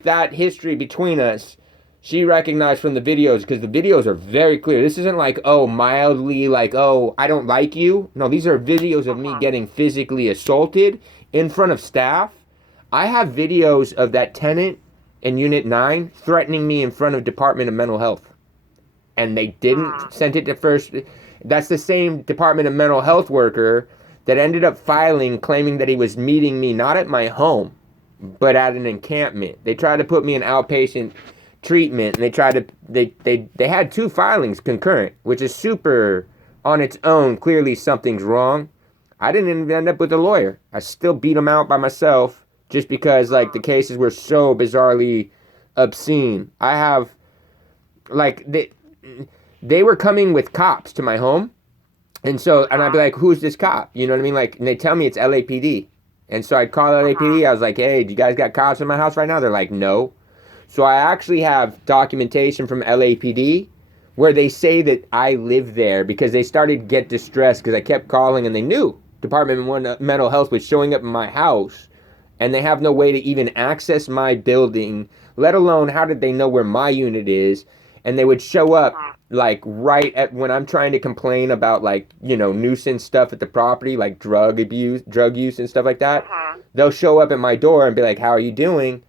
that history between us, she recognized from the videos, because the videos are very clear. This isn't like, oh, mildly like, oh, I don't like you. No, these are videos of me getting physically assaulted in front of staff. I have videos of that tenant in Unit 9 threatening me in front of Department of Mental Health. And they didn't send it to first. That's the same Department of Mental Health worker that ended up filing claiming that he was meeting me not at my home, but at an encampment. They tried to put me in outpatient treatment, and they had two filings concurrent, which is super on its own. Clearly something's wrong. I didn't even end up with a lawyer. I still beat them out by myself just because like the cases were so bizarrely obscene. I have like they were coming with cops to my home, and I'd be like, who's this cop? You know what I mean? Like, and they tell me it's LAPD. And so I'd call LAPD. I was like, hey, do you guys got cops in my house right now? They're like, no. So I actually have documentation from LAPD where they say that I live there because they started to get distressed because I kept calling, and they knew Department of Mental Health was showing up in my house, and they have no way to even access my building, let alone how did they know where my unit is? And they would show up like right at when I'm trying to complain about like, you know, nuisance stuff at the property, like drug use and stuff like that. They'll show up at my door and be like, how are you doing?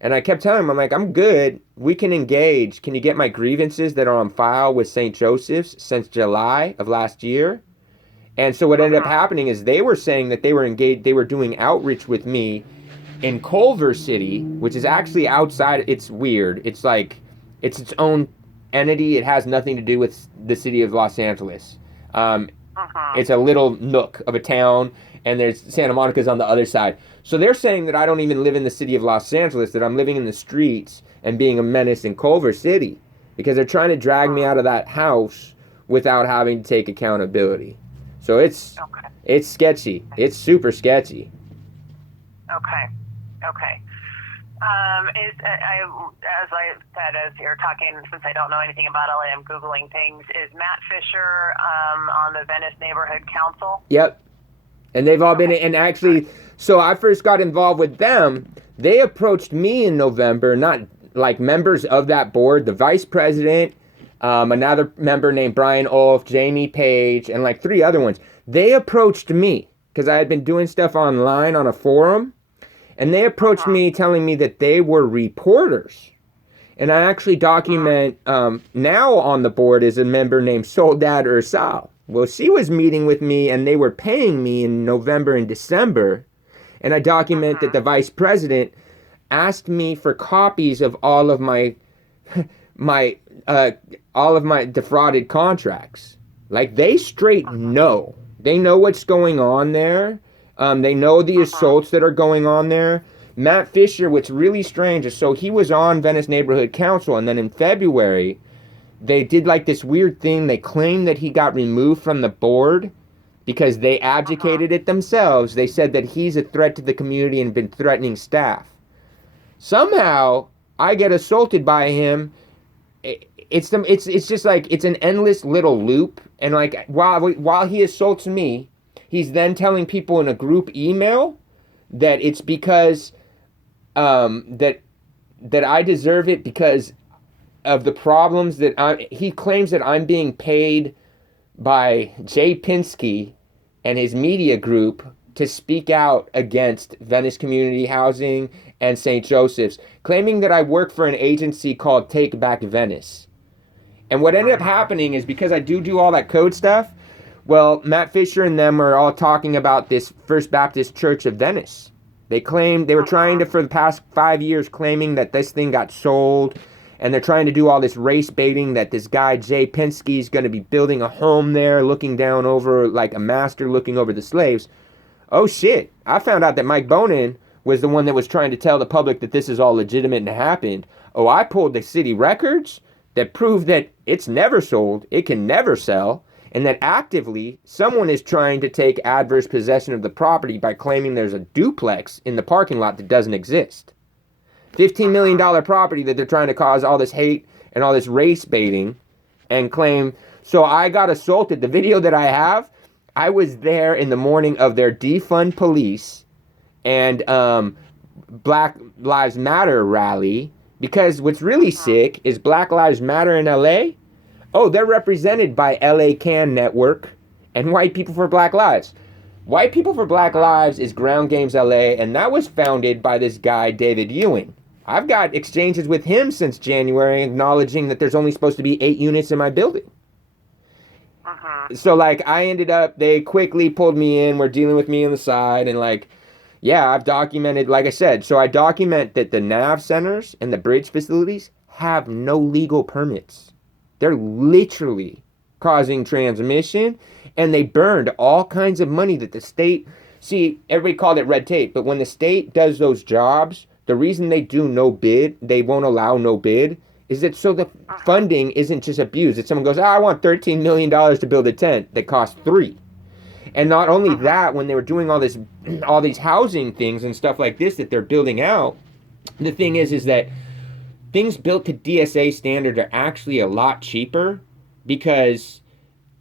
And I kept telling them, I'm like, I'm good. We can engage. Can you get my grievances that are on file with St. Joseph's since July of last year? And so what ended up happening is they were saying that they were engaged. They were doing outreach with me in Culver City, which is actually outside. It's weird. It's like, it's its own entity. It has nothing to do with the city of Los Angeles. It's a little nook of a town, and there's Santa Monica's on the other side. So they're saying that I don't even live in the city of Los Angeles, that I'm living in the streets and being a menace in Culver City, because they're trying to drag me out of that house without having to take accountability. So it's sketchy. It's super sketchy. Okay. As I said, as you're talking, since I don't know anything about LA, I'm Googling things. Is Matt Fisher on the Venice Neighborhood Council? Yep. And they've all been, and actually, so I first got involved with them. They approached me in November, not like members of that board, the vice president, another member named Brian Olf, Jamie Page, and like three other ones. They approached me because I had been doing stuff online on a forum. And they approached me telling me that they were reporters. And I actually document, now on the board is a member named Soledad Ursal. Well, she was meeting with me, and they were paying me in November and December. And I document that the vice president asked me for copies of all of my defrauded contracts. Like, they straight know. They know what's going on there. They know the assaults that are going on there. Matt Fisher, what's really strange is, so he was on Venice Neighborhood Council, and then in February, they did like this weird thing. They claimed that he got removed from the board because they abdicated it themselves. They said that he's a threat to the community and been threatening staff. Somehow, I get assaulted by him. It's just like, it's an endless little loop. And like, while he assaults me, he's then telling people in a group email that it's because that I deserve it because of the problems that he claims that I'm being paid by Jay Pinsky and his media group to speak out against Venice Community Housing and St. Joseph's, claiming that I work for an agency called Take Back Venice. And what ended up happening is, because I do all that code stuff, well, Matt Fisher and them are all talking about this First Baptist Church of Venice. They claimed, they were trying to, for the past 5 years, claiming that this thing got sold, and they're trying to do all this race baiting, that this guy, Jay Pinsky, is going to be building a home there, looking down over, like a master looking over the slaves. Oh shit, I found out that Mike Bonin was the one that was trying to tell the public that this is all legitimate and happened. Oh, I pulled the city records that prove that it's never sold, it can never sell, and that actively someone is trying to take adverse possession of the property by claiming there's a duplex in the parking lot that doesn't exist. $15 million property that they're trying to cause all this hate and all this race baiting and claim. So I got assaulted. The video that I have, I was there in the morning of their defund police and Black Lives Matter rally, because what's really sick is Black Lives Matter in LA. Oh, they're represented by LA Can Network and White People for Black Lives. White People for Black Lives is Ground Games LA, and that was founded by this guy, David Ewing. I've got exchanges with him since January acknowledging that there's only supposed to be 8 units in my building. So, like, I ended up, they quickly pulled me in, were dealing with me on the side, and, like, yeah, I've documented, like I said, so I document that the NAV centers and the bridge facilities have no legal permits. They're literally causing transmission, and they burned all kinds of money that the state, see, everybody called it red tape, but when the state does those jobs, the reason they do no bid, they won't allow no bid, is that so the funding isn't just abused. If someone goes, I want $13 million to build a tent that costs $3 million. And not only that, when they were doing all these housing things and stuff like this that they're building out, the thing is that things built to DSA standard are actually a lot cheaper, because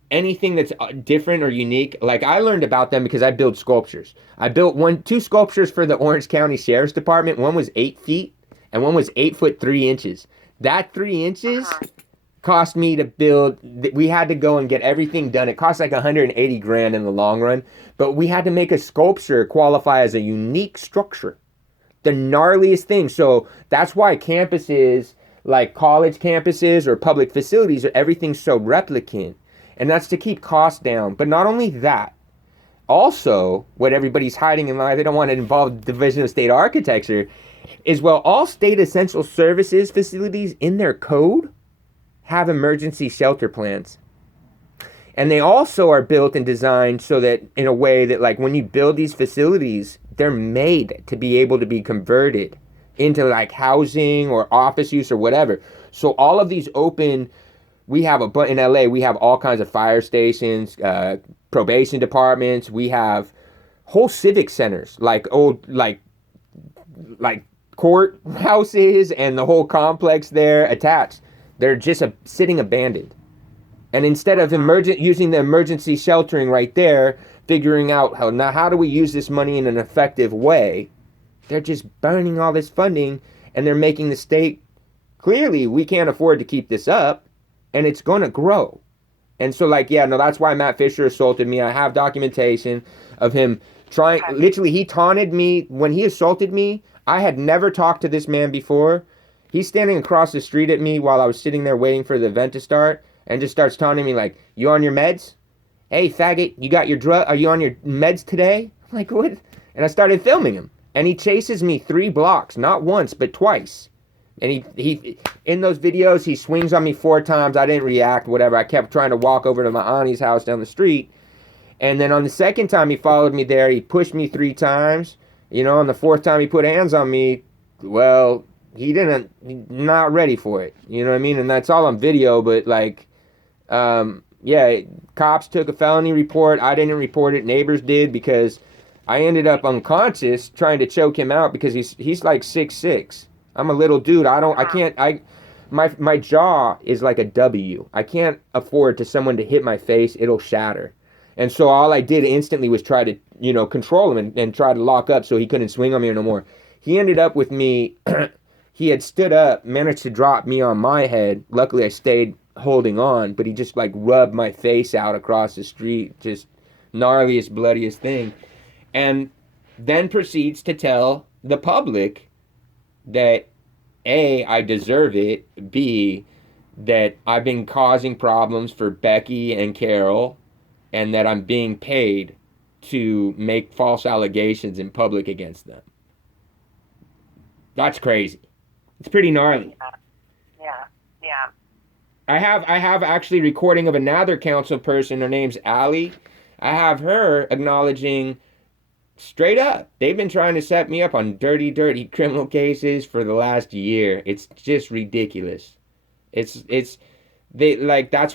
anything that's different or unique, like I learned about them because I build sculptures. I built 2 sculptures for the Orange County Sheriff's Department. One was 8 feet and one was 8 foot 3 inches. That 3 inches cost me to build. We had to go and get everything done. It cost like 180 grand in the long run, but we had to make a sculpture qualify as a unique structure. The gnarliest thing. So that's why campuses, like college campuses or public facilities, everything's so replicant. And that's to keep costs down. But not only that, also what everybody's hiding in life, they don't want to involve the Division of State Architecture, is, well, all state essential services facilities in their code have emergency shelter plans. And they also are built and designed so that, in a way that, like, when you build these facilities, they're made to be able to be converted into like housing or office use or whatever. So all of these open, we have in LA, we have all kinds of fire stations, probation departments. We have whole civic centers, like old, like court houses and the whole complex there attached. They're just sitting abandoned. And instead of using the emergency sheltering right there, figuring out how do we use this money in an effective way, they're just burning all this funding, and they're making the state, clearly, we can't afford to keep this up, and it's going to grow. And so, like, yeah, no, that's why Matt Fisher assaulted me. I have documentation of him literally, he taunted me. When he assaulted me, I had never talked to this man before. He's standing across the street at me while I was sitting there waiting for the event to start, and just starts taunting me like, you on your meds? Hey, faggot, you got your drug? Are you on your meds today? I'm like, what? And I started filming him. And he chases me 3 blocks, not once, but twice. And he in those videos, he swings on me 4 times. I didn't react, whatever. I kept trying to walk over to my auntie's house down the street. And then on the second time he followed me there, he pushed me 3 times. You know, on the 4th time he put hands on me, well, he's not ready for it. You know what I mean? And that's all on video, but like, yeah, cops took a felony report. I didn't report it. Neighbors did, because I ended up unconscious trying to choke him out because he's like 6'6". I'm a little dude. My jaw is like a W. I can't afford someone to hit my face. It'll shatter. And so all I did instantly was try to, control him and try to lock up so he couldn't swing on me no more. He ended up with me. He had stood up, managed to drop me on my head. Luckily, I stayed holding on, but he just like rubbed my face out across the street. Just gnarliest, bloodiest thing. And then proceeds to tell the public that A, I deserve it, B, that I've been causing problems for Becky and Carol, and that I'm being paid to make false allegations in public against them. That's crazy. It's pretty gnarly. Yeah. I have actually recording of another council person. Her name's Allie. I have her acknowledging straight up, they've been trying to set me up on dirty criminal cases for the last year. It's just ridiculous. That's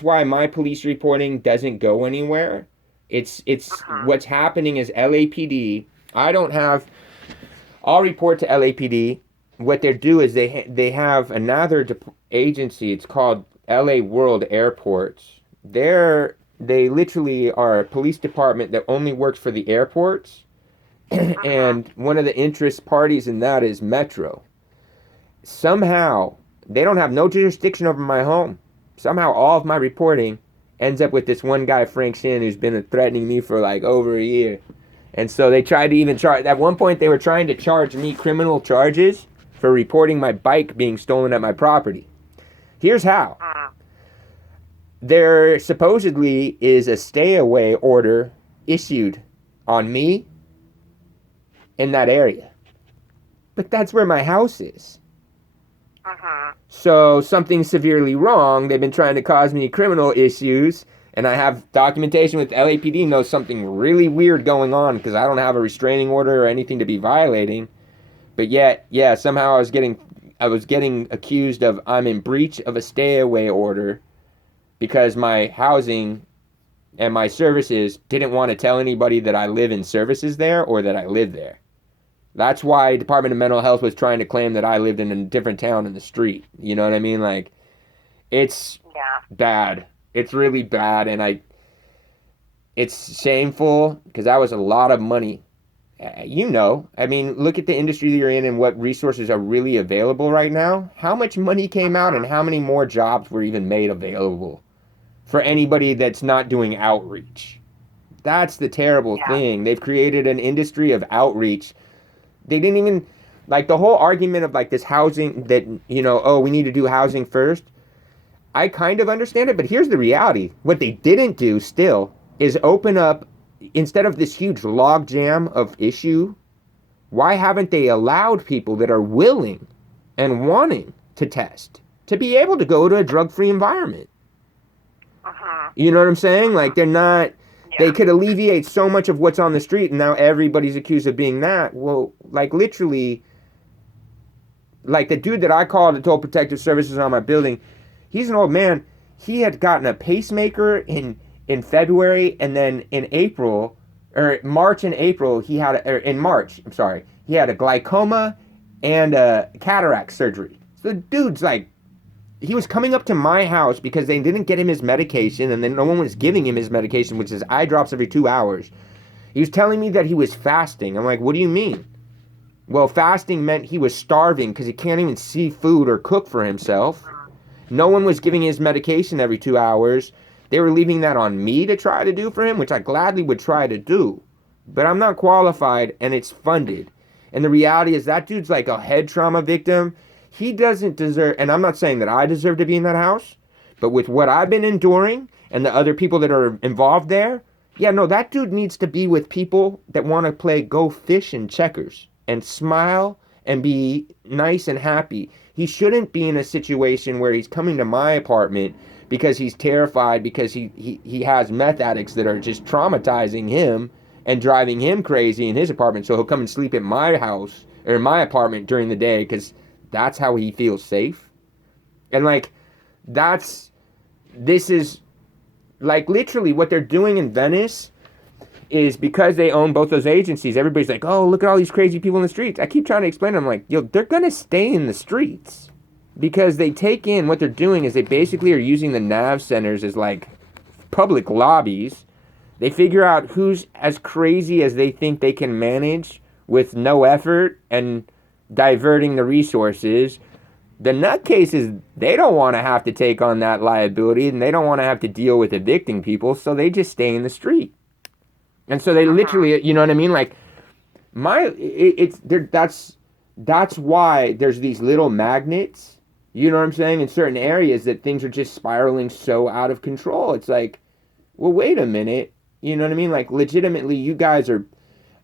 why my police reporting doesn't go anywhere. It's what's happening is LAPD. I'll report to LAPD. What they do is they have another agency. It's called LA World Airports. They literally are a police department that only works for the airports. And one of the interest parties in that is Metro. Somehow, they don't have no jurisdiction over my home. Somehow, all of my reporting ends up with this one guy, Frank Shin, who's been threatening me for like over a year. And so they tried to even charge, at one point they were trying to charge me criminal charges for reporting my bike being stolen at my property. Here's how. There supposedly is a stay-away order issued on me in that area. But that's where my house is. So something's severely wrong. They've been trying to cause me criminal issues, and I have documentation with LAPD knows something really weird going on because I don't have a restraining order or anything to be violating. But yet, yeah, somehow I was getting accused of I'm in breach of a stay-away order because my housing and my services didn't want to tell anybody that I live in services there or that I live there. That's why Department of Mental Health was trying to claim that I lived in a different town in the street. You know what I mean? Like, it's bad. It's really bad, and it's shameful because that was a lot of money. You know, I mean, look at the industry that you're in and what resources are really available right now. How much money came out and how many more jobs were even made available for anybody that's not doing outreach? That's the terrible thing. They've created an industry of outreach. They didn't even, like, the whole argument of, like, this housing that, you know, oh, we need to do housing first. I kind of understand it, but here's the reality. What they didn't do still is open up, instead of this huge log jam of issue, why haven't they allowed people that are willing and wanting to test to be able to go to a drug-free environment? You know what I'm saying? Like, they're not... They could alleviate so much of what's on the street, and now everybody's accused of being that. Well, like, literally, like, the dude that I called that told Protective Services on my building, he's an old man. He had gotten a pacemaker in February, and then in April, or March and April, he had he had a glaucoma and a cataract surgery. So the dude's like, he was coming up to my house because they didn't get him his medication, and then no one was giving him his medication, which is eye drops every 2 hours. He was telling me that he was fasting. I'm like, what do you mean? Well, fasting meant he was starving because he can't even see food or cook for himself. No one was giving his medication every 2 hours. They were leaving that on me to try to do for him, which I gladly would try to do. But I'm not qualified, and it's funded. And the reality is that dude's like a head trauma victim. He doesn't deserve, and I'm not saying that I deserve to be in that house, but with what I've been enduring and the other people that are involved there, yeah, no, that dude needs to be with people that want to play go fish and checkers and smile and be nice and happy. He shouldn't be in a situation where he's coming to my apartment because he's terrified because he has meth addicts that are just traumatizing him and driving him crazy in his apartment. So he'll come and sleep at my house or in my apartment during the day because that's how he feels safe. And like, this is like literally what they're doing in Venice is because they own both those agencies. Everybody's like, oh, look at all these crazy people in the streets. I keep trying to explain to them, like, yo, they're going to stay in the streets because they take in what they're doing is they basically are using the nav centers as like public lobbies. They figure out who's as crazy as they think they can manage with no effort and diverting the resources. The nutcases, they don't want to have to take on that liability, and they don't want to have to deal with evicting people, so they just stay in the street. And so they literally, you know what I mean? Like, that's why there's these little magnets, you know what I'm saying, in certain areas that things are just spiraling so out of control. It's like, well, wait a minute, you know what I mean? Like, legitimately, you guys are...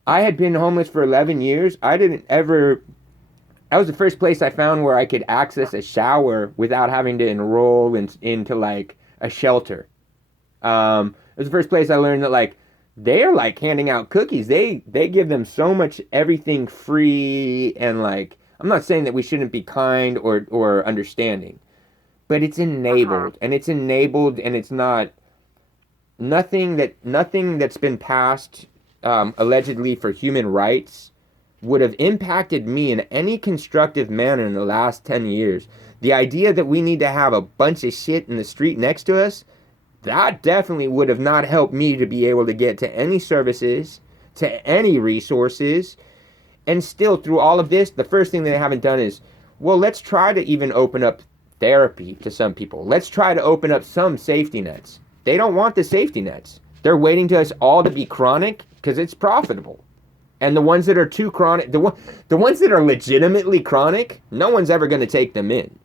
I had been homeless for 11 years. That was the first place I found where I could access a shower without having to enroll into like a shelter. It was the first place I learned that like they're like handing out cookies. They give them so much everything free, and like, I'm not saying that we shouldn't be kind or understanding, but it's enabled, and it's not nothing that's been passed allegedly for human rights would have impacted me in any constructive manner in the last 10 years. The idea that we need to have a bunch of shit in the street next to us, that definitely would have not helped me to be able to get to any services to any resources. And still, through all of this, the first thing they haven't done is, well, let's try to even open up therapy to some people. Let's try to open up some safety nets. They don't want the safety nets. They're waiting to us all to be chronic because it's profitable. And the ones that are too chronic, the ones that are legitimately chronic, no one's ever going to take them in.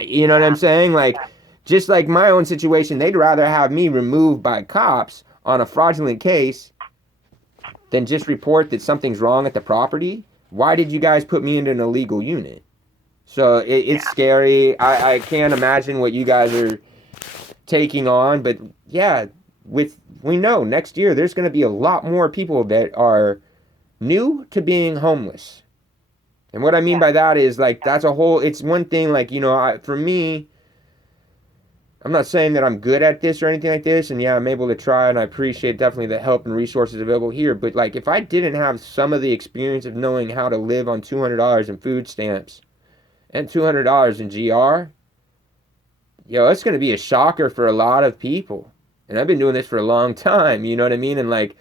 You know what I'm saying? Like, just like my own situation, they'd rather have me removed by cops on a fraudulent case than just report that something's wrong at the property. Why did you guys put me into an illegal unit? So it's scary. I can't imagine what you guys are taking on, but yeah, we know next year there's going to be a lot more people that are new to being homeless. And what I mean by that is, like, that's a whole, it's one thing, like, you know, for me, I'm not saying that I'm good at this or anything like this, and yeah, I'm able to try, and I appreciate definitely the help and resources available here, but like, if I didn't have some of the experience of knowing how to live on $200 in food stamps and $200 in GR, yo, it's going to be a shocker for a lot of people. And I've been doing this for a long time, you know what I mean? And like,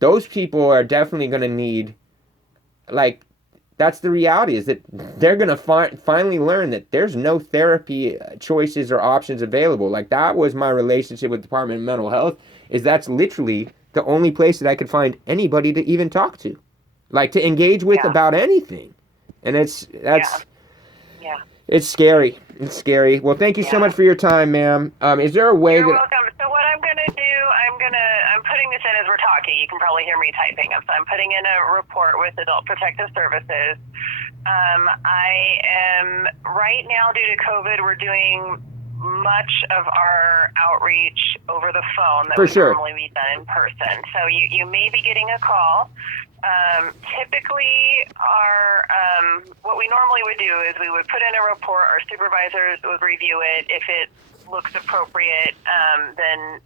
those people are definitely going to need, like, that's the reality, is that they're going to finally learn that there's no therapy choices or options available. Like, that was my relationship with the Department of Mental Health, is that's literally the only place that I could find anybody to even talk to, like, to engage with about anything. And it's scary. It's scary. Well, thank you so much for your time, ma'am. Is there a way You're welcome. So what I'm going to do, I'm putting this in as we're talking. You can probably hear me typing. So I'm putting in a report with Adult Protective Services. I am, right now, due to COVID, we're doing much of our outreach over the phone that would normally be done in person. So you may be getting a call. Typically, what we normally would do is we would put in a report. Our supervisors would review it. If it looks appropriate, then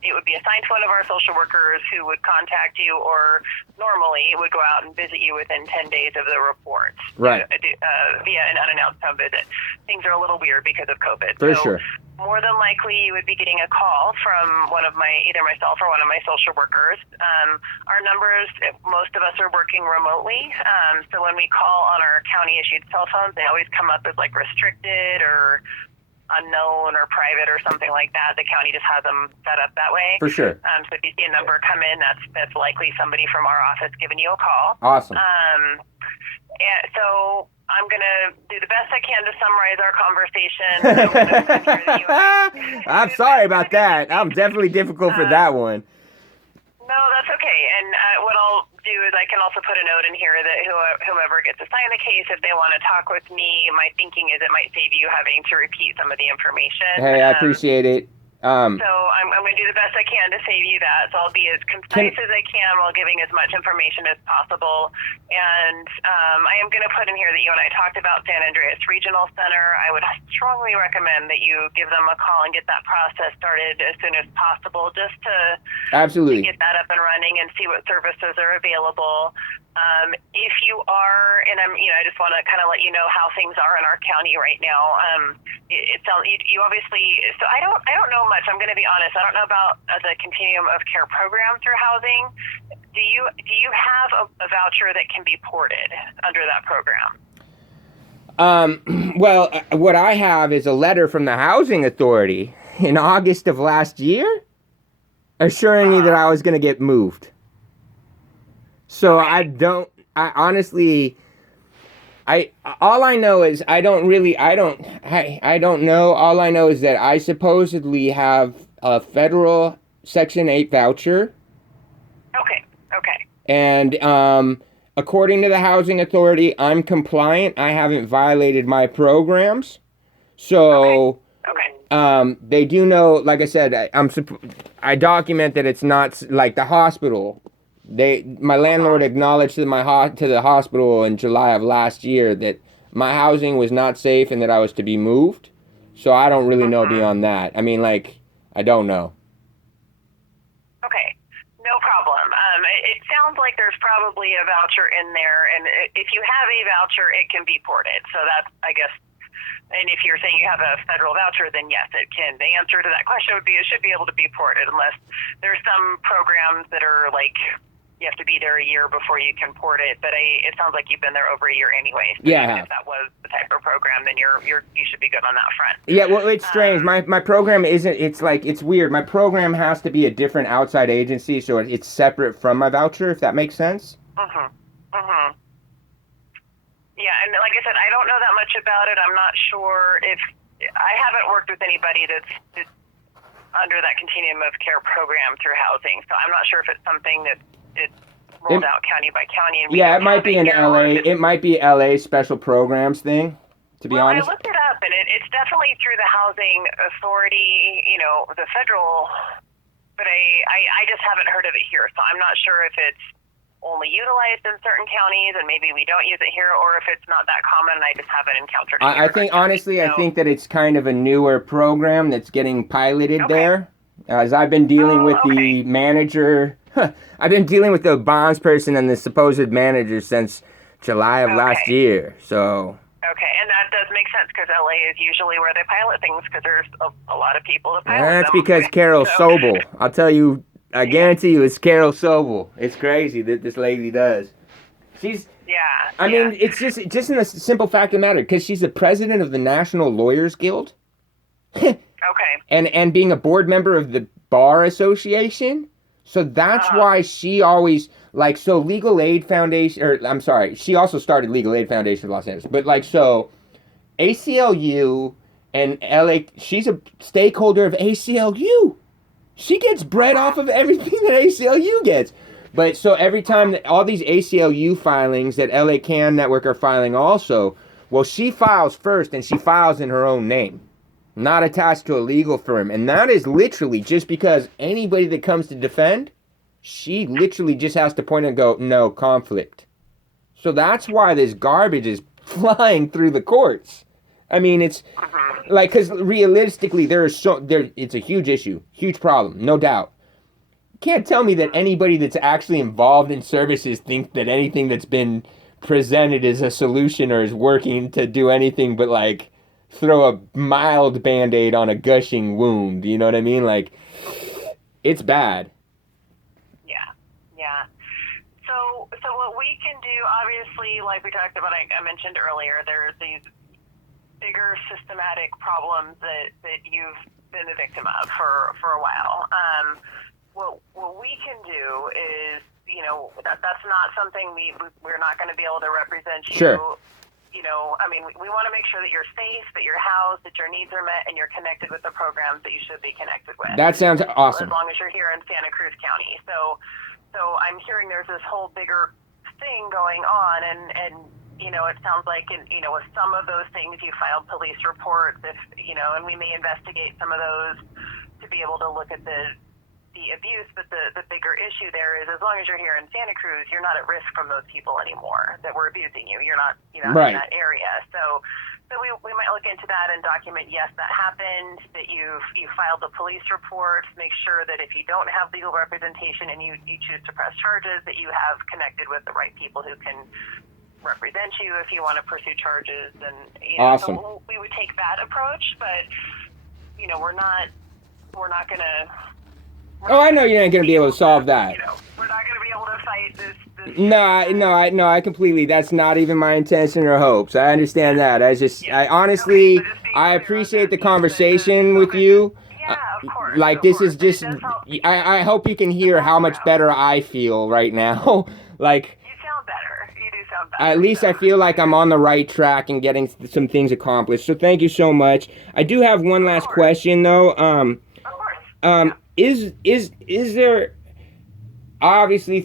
it would be assigned to one of our social workers who would contact you, or normally would go out and visit you within 10 days of the report. Right. Via an unannounced home visit. Things are a little weird because of COVID. For sure. More than likely, you would be getting a call from either myself or one of my social workers. Our numbers, most of us are working remotely. So when we call on our county-issued cell phones, they always come up as like restricted or unknown or private or something like that. The county just has them set up that way. For sure. So if you see a number come in, that's likely somebody from our office giving you a call. Awesome. So I'm going to do the best I can to summarize our conversation. I'm sorry about that. I'm definitely difficult for that one. No, that's okay. And what I'll do is I can also put a note in here that whomever gets assigned the case, if they want to talk with me, my thinking is it might save you having to repeat some of the information. Hey, I appreciate it. So I'm going to do the best I can to save you that. So I'll be as concise as I can while giving as much information as possible. And I am going to put in here that you and I talked about San Andreas Regional Center. I would strongly recommend that you give them a call and get that process started as soon as possible, just to get that up and running and see what services are available. If you are, and I just want to kind of let you know how things are in our county right now. It sounds you obviously. So I don't know much. I'm going to be honest. I don't know about the continuum of care program through housing. Do you have a voucher that can be ported under that program? Well, what I have is a letter from the housing authority in August of last year, assuring me that I was going to get moved. So I honestly, all I know is I don't know. All I know is that I supposedly have a federal Section 8 voucher. Okay. And, according to the housing authority, I'm compliant. I haven't violated my programs. So, they do know, like I said, I document that it's not like the hospital. My landlord acknowledged to the hospital in July of last year that my housing was not safe and that I was to be moved. So I don't really know beyond that. I mean, like, I don't know. Okay, no problem. It sounds like there's probably a voucher in there, and if you have a voucher, it can be ported. So that's, I guess, And if you're saying you have a federal voucher, then yes, it can. The answer to that question would be it should be able to be ported, unless there's some programs that are like you have to be there a year before you can port it. But it sounds like you've been there over a year anyway. So Yeah, I have. if that was the type of program, then you should be good on that front. Yeah, well, it's strange. My program isn't. It's like it's weird. My program has to be a different outside agency, so it's separate from my voucher. If that makes sense. Yeah, and like I said, I don't know that much about it. I'm not sure if I haven't worked with anybody that's under that continuum of care program through housing, so I'm not sure if it's something that it's rolled out county by county. And yeah, it might be in LA. It might be LA special programs thing. To be honest, I looked it up, and it's definitely through the housing authority, the federal. But I just haven't heard of it here, so I'm not sure if it's only utilized in certain counties and maybe we don't use it here, or if it's not that common and I just haven't encountered it I think honestly, I think that it's kind of a newer program that's getting piloted there. As I've been dealing with the manager, I've been dealing with the bonds person and the supposed manager since July of last year. So. Okay, and that does make sense because LA is usually where they pilot things because there's a lot of people to pilot That's them. because Carol Sobel. I'll tell you. I guarantee you, it's Carol Sobel. It's crazy that this lady does. She's. Yeah. I mean, it's just in a simple fact of the matter, because she's the president of the National Lawyers Guild. Okay. And being a board member of the Bar Association. So that's why she always Legal Aid Foundation, or I'm sorry, she also started Legal Aid Foundation of Los Angeles. But ACLU and LA, she's a stakeholder of ACLU. She gets bread off of everything that ACLU gets. But so every time that all these ACLU filings that LA Can Network are filing also, well, she files first and she files in her own name, not attached to a legal firm. And that is literally just because anybody that comes to defend, she literally just has to point and go, no, conflict. So that's why this garbage is flying through the courts. I mean, it's because realistically, it's a huge issue, huge problem, no doubt. You can't tell me that anybody that's actually involved in services think that anything that's been presented as a solution or is working to do anything but throw a mild Band-Aid on a gushing wound. You know what I mean? It's bad. Yeah. So what we can do, obviously, like we talked about, I mentioned earlier, there's these bigger systematic problems that you've been a victim of for a while. What we can do is, that's not something we're not going to be able to represent you. Sure. We want to make sure that you're safe, that you're housed, that your needs are met, and you're connected with the programs that you should be connected with. That sounds awesome. As long as you're here in Santa Cruz County. So I'm hearing there's this whole bigger thing going on, and it sounds like, with some of those things, you filed police reports, and we may investigate some of those to be able to look at the abuse. But the bigger issue there is, as long as you're here in Santa Cruz, you're not at risk from those people anymore that were abusing you. You're not, right. in that area. So we might look into that and document, yes, that happened, that you filed the police report, make sure that if you don't have legal representation and you choose to press charges, that you have connected with the right people who can represent you if you want to pursue charges. And awesome. So we would take that approach, but we're not going to. I know you're not going to be able to solve that. We're not going to be able to fight this. No, I completely. That's not even my intention or hopes. I understand that. I honestly, I appreciate the conversation with you. Yeah, of course. This is just. I hope you can hear how much better I feel right now. You sound better. You do sound better. At least I feel like I'm on the right track and getting some things accomplished. So thank you so much. I do have one last question though. Of course. Is there? I obviously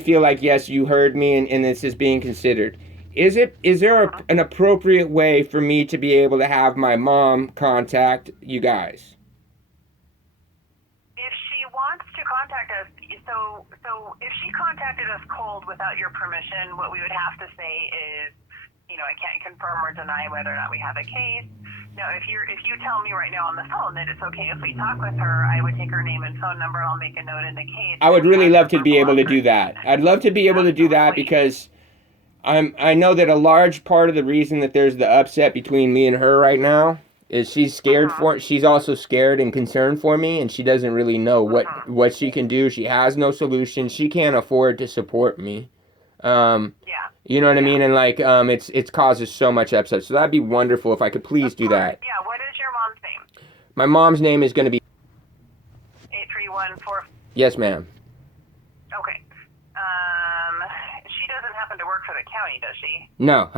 feel like, yes, you heard me and this is being considered. Is there an appropriate way for me to be able to have my mom contact you guys? If she wants to contact us, so if she contacted us cold without your permission, what we would have to say is, I can't confirm or deny whether or not we have a case. Now, if you tell me right now on the phone that it's okay if we talk with her, I would take her name and phone number. I'll make a note in the case. I would really love to be able to do that. I'd love to be able to do that because I know that a large part of the reason that there's the upset between me and her right now is she's also scared and concerned for me, and she doesn't really know what she can do. She has no solution. She can't afford to support me. Yeah. You know what I mean? And like it's causes so much upset. So that'd be wonderful if I could please do that. Yeah, what is your mom's name? My mom's name is going to be 8314. Yes, ma'am. Okay. She doesn't happen to work for the county, does she? No,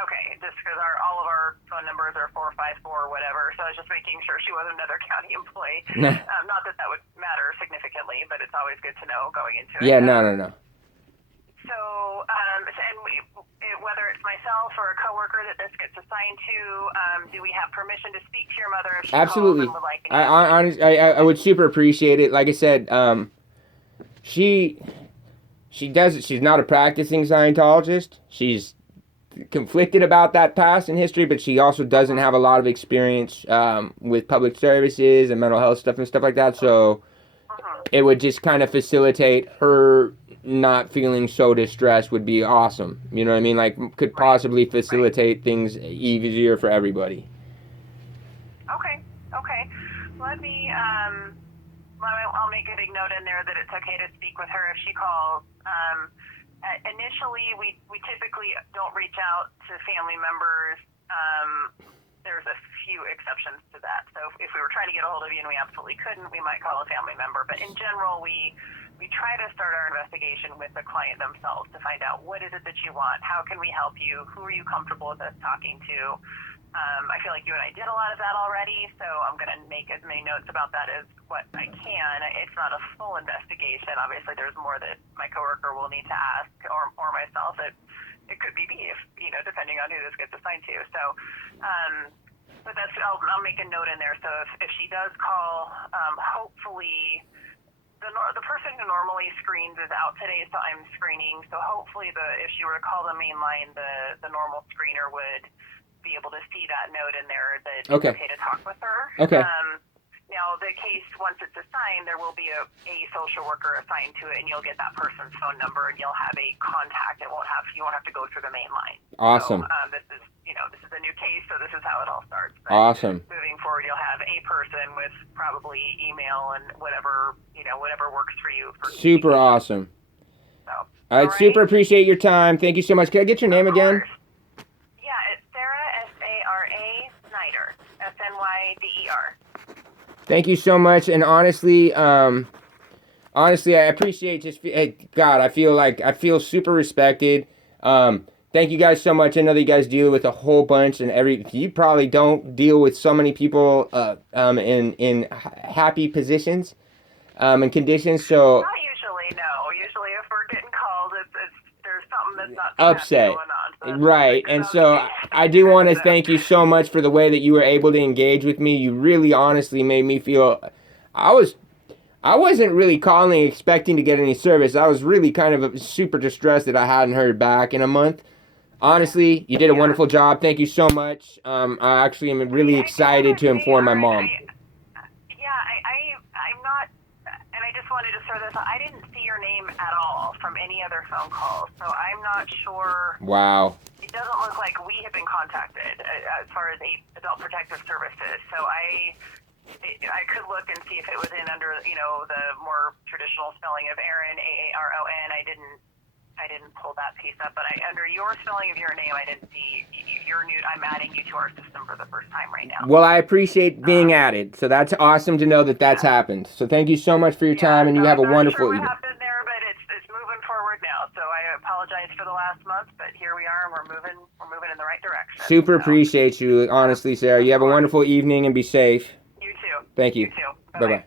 Okay, just because all of our phone numbers are 454 or whatever, so I was just making sure she wasn't another county employee. Not that that would matter significantly, but it's always good to know going into it. Yeah, no. So, whether it's myself or a coworker that this gets assigned to, do we have permission to speak to your mother if she Absolutely. calls and would like I would super appreciate it. Like I said, she's not a practicing Scientologist. She's conflicted about that past and history, but she also doesn't have a lot of experience with public services and mental health stuff and stuff like that. So it would just kind of facilitate her not feeling so distressed would be awesome. You know what I mean? Like, could possibly facilitate things easier for everybody. Okay. Let me, I'll make a big note in there that it's okay to speak with her if she calls. Initially, we typically don't reach out to family members. There's a few exceptions to that. So if we were trying to get a hold of you and we absolutely couldn't, we might call a family member. But in general, we try to start our investigation with the client themselves to find out what is it that you want, how can we help you, who are you comfortable with us talking to. I feel like you and I did a lot of that already, so I'm going to make as many notes about that as what I can. It's not a full investigation. Obviously, there's more that my coworker will need to ask, or myself. It could be me, if depending on who this gets assigned to. So, but I'll make a note in there. So if she does call, hopefully the person who normally screens is out today, so I'm screening. So hopefully, if she were to call the main line, the normal screener would be able to see that note in there that it's okay to talk with her. Okay. Now, the case, once it's assigned, there will be a social worker assigned to it, and you'll get that person's phone number, and you'll have a contact. You won't have to go through the main line. Awesome. So, this is a new case, so this is how it all starts. But awesome. Moving forward, you'll have a person with probably email and whatever works for you. Super awesome. So, I super appreciate your time. Thank you so much. Can I get your name again? Yeah, it's Sarah, Sara Snyder, Snyder. Thank you so much. And honestly, I appreciate God, I feel super respected. Thank you guys so much. I know that you guys deal with a whole bunch, and you probably don't deal with so many people in happy positions and conditions. So not usually, no. Usually, if we're getting called, there's something that's not upset. Going on. So right, and so I do want to thank you so much for the way that you were able to engage with me. You really honestly made me feel I wasn't really calling expecting to get any service. I was really kind of super distressed that I hadn't heard back in a month. Honestly, you did a wonderful job. Thank you so much. I actually am really excited to inform my mom. I'm not, and I just wanted to throw this out. I didn't see your name at all from any other phone calls, so I'm not sure. Wow. It doesn't look like we have been contacted as far as Adult Protective Services, so I could look and see if it was in under, the more traditional spelling of Aaron, Aaron. I didn't pull that piece up, but under your spelling of your name, I didn't see your new. I'm adding you to our system for the first time right now. Well, I appreciate being added, so that's awesome to know that that's happened. So thank you so much for your time, and you have a wonderful evening. I'm not sure what happened there, but it's moving forward now. So I apologize for the last month, but here we are, and we're moving in the right direction. Super appreciate you, honestly, Sarah. You have a wonderful evening, and be safe. You too. Thank you. You too. Bye-bye.